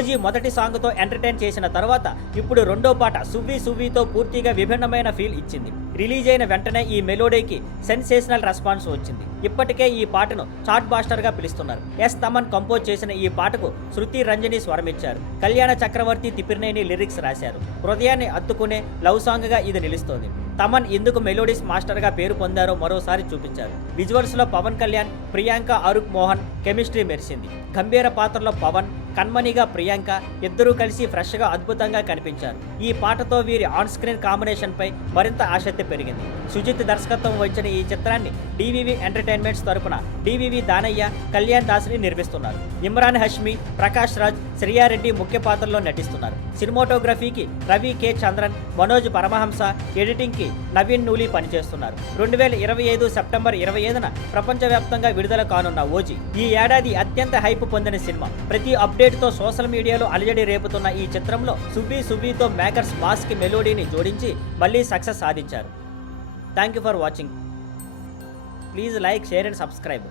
OG మొదటి సాంగ్తో entertain చేసిన తర్వాత ఇప్పుడు రెండో పాట సువ్వి సువ్వితో పూర్తిగా విభిన్నమైన ఫీల్ ఇచ్చింది. రిలీజ్ అయిన వెంటనే ఈ మెలోడీకి సెన్సేషనల్ రెస్పాన్స్ వచ్చింది. ఇప్పటికే ఈ పాటను చార్ట్ బాస్టర్ గా పిలుస్తున్నారు. ఎస్ తమన్ కంపోజ్ చేసిన ఈ పాటకు శృతి రంజని స్వరమిచ్చారు. కళ్యాణ చక్రవర్తి తిప్పిర్నేని లిరిక్స్ రాశారు. హృదయాన్ని అత్తుకునే లవ్ సాంగ్ గా ఇది నిలుస్తోంది. తమన్ ఎందుకు మెలోడీస్ మాస్టర్ గా పేరు పొందారో మరోసారి చూపించారు. విజువల్స్ లో పవన్ కళ్యాణ్, ప్రియాంక అరుక్ మోహన్ కెమిస్ట్రీ మెరిసింది. గంభీర పాత్రలో పవన్, కన్మణిగా ప్రియాంక ఇద్దరూ కలిసి ఫ్రెష్ గా అద్భుతంగా కనిపించారు. ఈ పాటతో వీరి ఆన్ స్క్రీన్ కాంబినేషన్ పై మరింత ఆసక్తి పెరిగింది. సుజిత్ దర్శకత్వం వహించిన ఈ చిత్రాన్ని డివివి ఎంటర్టైన్మెంట్స్ తరపున డివివి దానయ్య, కళ్యాణ్ దాస్ని నిర్మిస్తున్నారు. ఇమ్రాన్ హష్మి, ప్రకాష్ రాజ్, శ్రీయారెడ్డి ముఖ్య పాత్రలో నటిస్తున్నారు. సినిమాటోగ్రఫీకి రవి కె చంద్రన్, మనోజ్ పరమహంస, ఎడిటింగ్ కి నవీన్ నూలి పనిచేస్తున్నారు. 2025 సెప్టెంబర్ 25న ప్రపంచవ్యాప్తంగా విడుదల కానున్న ఓజీ ఈ ఏడాది అత్యంత హైప్ పొందిన సినిమా. ప్రతి అప్డేట్ తో సోషల్ మీడియాలో అలజడి రేపుతున్న ఈ చిత్రంలో సువ్వితో మేకర్స్ మాస్ కి మెలోడీని జోడించి మళ్ళీ సక్సెస్ సాధించారు. Thank you for watching. Please like, share and subscribe.